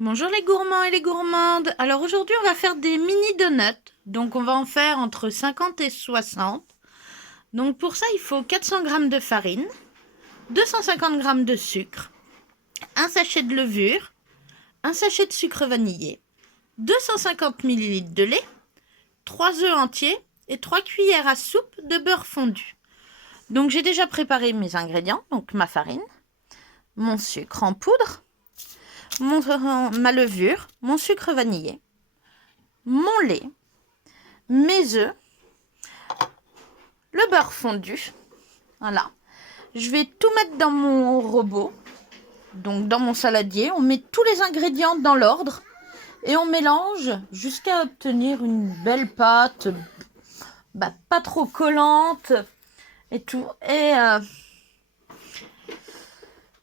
Bonjour les gourmands et les gourmandes. Alors aujourd'hui on va faire des mini donuts. Donc on va en faire entre 50 et 60. Donc pour ça il faut 400 g de farine, 250 g de sucre, un sachet de levure, un sachet de sucre vanillé, 250 ml de lait, 3 œufs entiers et 3 cuillères à soupe de beurre fondu. Donc j'ai déjà préparé mes ingrédients, donc ma farine, mon sucre en poudre, ma levure, mon sucre vanillé, mon lait, mes œufs, le beurre fondu. Voilà. Je vais tout mettre dans mon robot, donc dans mon saladier. On met tous les ingrédients dans l'ordre et on mélange jusqu'à obtenir une belle pâte, pas trop collante et tout.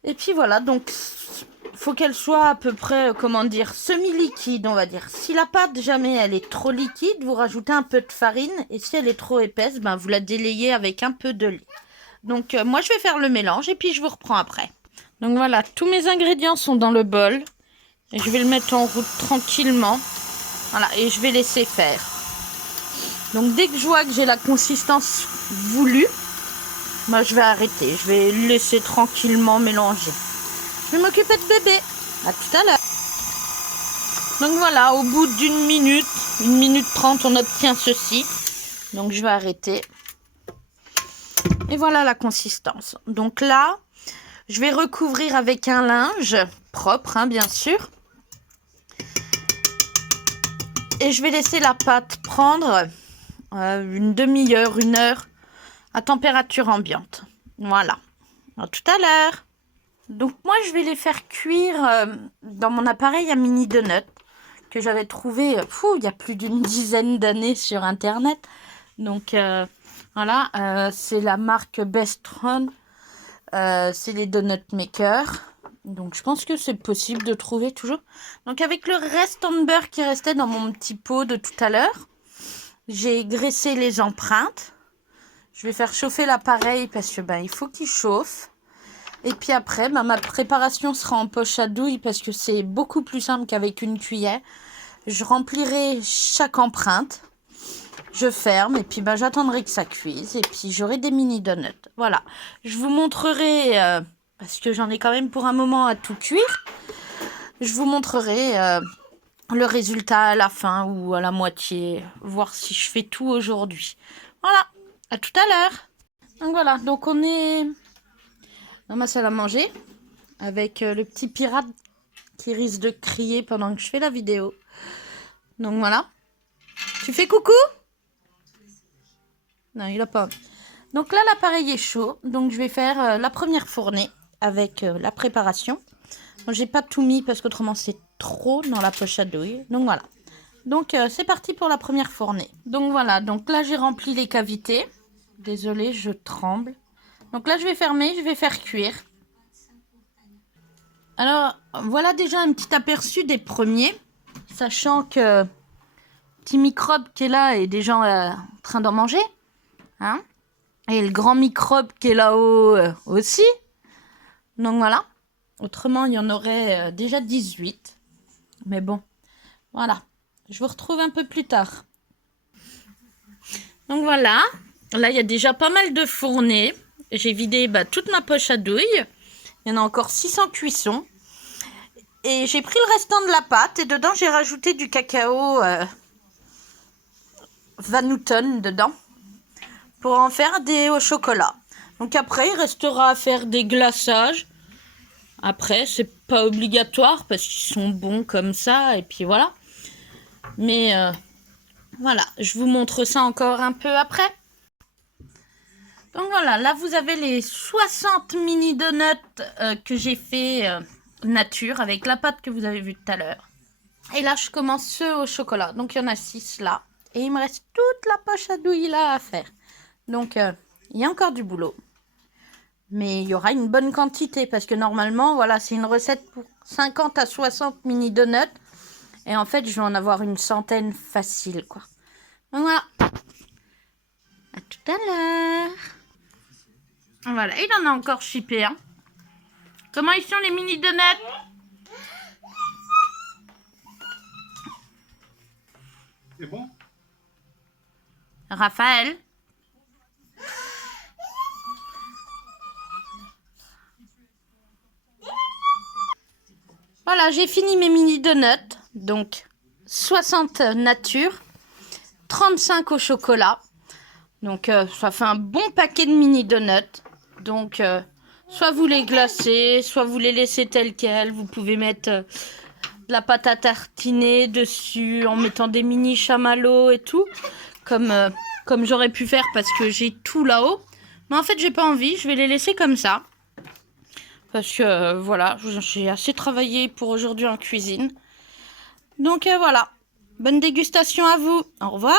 Et puis voilà, donc faut qu'elle soit à peu près, comment dire, semi-liquide, on va dire. Si la pâte, jamais elle est trop liquide, vous rajoutez un peu de farine. Et si elle est trop épaisse, vous la délayez avec un peu de lait. Donc moi, je vais faire le mélange et puis je vous reprends après. Donc voilà, tous mes ingrédients sont dans le bol. Et je vais le mettre en route tranquillement. Voilà, et je vais laisser faire. Donc dès que je vois que j'ai la consistance voulue, moi je vais arrêter. Je vais le laisser tranquillement mélanger. Je vais m'occuper de bébé. À tout à l'heure. Donc voilà, au bout d'une minute, 1 minute 30, on obtient ceci. Donc je vais arrêter. Et voilà la consistance. Donc là, je vais recouvrir avec un linge propre, hein, bien sûr. Et je vais laisser la pâte prendre une demi-heure, 1 heure à température ambiante. Voilà. À tout à l'heure. Donc moi, je vais les faire cuire dans mon appareil à mini donut que j'avais trouvé il y a plus d'une dizaine d'années sur Internet. Donc voilà, c'est la marque Bestron. C'est les Donut Maker. Donc je pense que c'est possible de trouver toujours. Donc avec le restant de beurre qui restait dans mon petit pot de tout à l'heure, j'ai graissé les empreintes. Je vais faire chauffer l'appareil parce que il faut qu'il chauffe. Et puis après, ma préparation sera en poche à douille parce que c'est beaucoup plus simple qu'avec une cuillère. Je remplirai chaque empreinte. Je ferme et puis j'attendrai que ça cuise. Et puis j'aurai des mini donuts. Voilà. Je vous montrerai, parce que j'en ai quand même pour un moment à tout cuire. Je vous montrerai le résultat à la fin ou à la moitié. Voir si je fais tout aujourd'hui. Voilà. À tout à l'heure. Donc voilà. Donc on est dans ma salle à manger avec le petit pirate qui risque de crier pendant que je fais la vidéo. Donc voilà. Tu fais coucou? Non, il a pas. Donc là, l'appareil est chaud. Donc je vais faire la première fournée avec la préparation. Bon, j'ai pas tout mis parce qu'autrement c'est trop dans la poche à douille. Donc voilà. Donc c'est parti pour la première fournée. Donc voilà. Donc là, j'ai rempli les cavités. Désolée, je tremble. Donc là, je vais fermer. Je vais faire cuire. Alors, voilà déjà un petit aperçu des premiers. Sachant que petit microbe qui est là est déjà en train d'en manger. Hein? Et le grand microbe qui est là-haut aussi. Donc voilà. Autrement, il y en aurait déjà 18. Mais bon, voilà. Je vous retrouve un peu plus tard. Donc voilà. Là, il y a déjà pas mal de fournées. J'ai vidé toute ma poche à douille. Il y en a encore 600 cuissons. Et j'ai pris le restant de la pâte. Et dedans, j'ai rajouté du cacao Van Houten dedans. Pour en faire des au chocolat. Donc après, il restera à faire des glaçages. Après, c'est pas obligatoire parce qu'ils sont bons comme ça. Et puis voilà. Mais voilà, je vous montre ça encore un peu après. Donc voilà, là vous avez les 60 mini donuts que j'ai fait nature avec la pâte que vous avez vue tout à l'heure. Et là, je commence ceux au chocolat. Donc il y en a 6 là. Et il me reste toute la poche à douille là à faire. Donc il y a encore du boulot. Mais il y aura une bonne quantité parce que normalement, voilà, c'est une recette pour 50 à 60 mini donuts. Et en fait, je vais en avoir une centaine facile, quoi. Donc voilà. À tout à l'heure. Voilà, il en a encore chippé, hein. Comment ils sont les mini donuts? C'est bon? Raphaël? Voilà, j'ai fini mes mini donuts. Donc, 60 nature, 35 au chocolat. Donc, ça fait un bon paquet de mini donuts. Donc, soit vous les glacez, soit vous les laissez tels quels. Vous pouvez mettre de la pâte à tartiner dessus en mettant des mini chamallows et tout. Comme j'aurais pu faire parce que j'ai tout là-haut. Mais en fait, j'ai pas envie. Je vais les laisser comme ça. Parce que, voilà, j'ai assez travaillé pour aujourd'hui en cuisine. Donc, voilà. Bonne dégustation à vous. Au revoir.